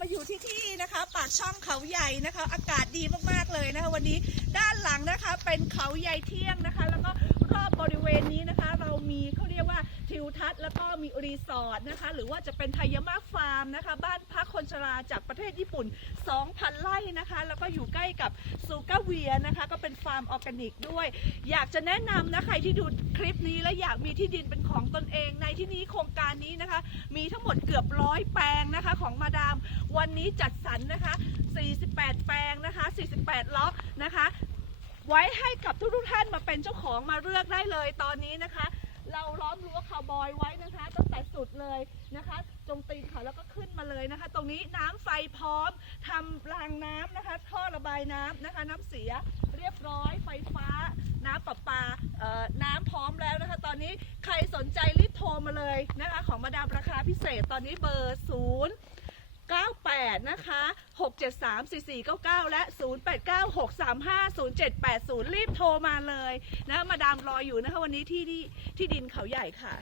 มาอยู่ที่ที่นะคะปากช่องเขาใหญ่นะคะ อากาศดีมากๆเลยนะคะวันนี้ด้านหลังนะคะเป็นเขาใหญ่เที่ยงนะคะ แล้วก็ ทัศน์แล้วก็มีรีสอร์ทนะคะ หรือว่าจะเป็นไทยามะฟาร์มนะคะ บ้านพักคนชราจากประเทศญี่ปุ่น 2,000 ไร่นะคะ แล้วก็อยู่ใกล้กับซูกาเวียนะคะ ก็เป็นฟาร์มออร์แกนิกด้วย อยากจะแนะนำนะใครที่ดูคลิปนี้และอยากมีที่ดินเป็นของตนเอง ในที่นี้โครงการนี้นะคะ มีทั้งหมดเกือบร้อยแปลงนะคะของมาดาม วันนี้จัดสรรนะคะ 48 แปลงนะคะ 48 ล็อกนะคะไว้ให้กับทุกๆท่านมาเป็นเจ้าของมาเลือกได้เลยตอนนี้นะคะ เลยนะคะจงตีนเขาแล้วก็ขึ้นมาเลยนะคะ ตรงนี้น้ำไฟพร้อมทำรางน้ำนะคะ ท่อระบายน้ำนะคะ น้ำเสียเรียบร้อยไฟฟ้า น้ำประปาเอ่อน้ำพร้อมแล้วนะคะ ตอนนี้ใครสนใจรีบโทรมาเลยนะคะ ของมาดามราคาพิเศษตอนนี้เบอร์ศูนย์98 นะคะ 673 4499 และ 089 635 0780 รีบโทรมาเลยนะมาดามรออยู่นะคะ วันนี้ที่ที่ที่ดินเขาใหญ่ค่ะ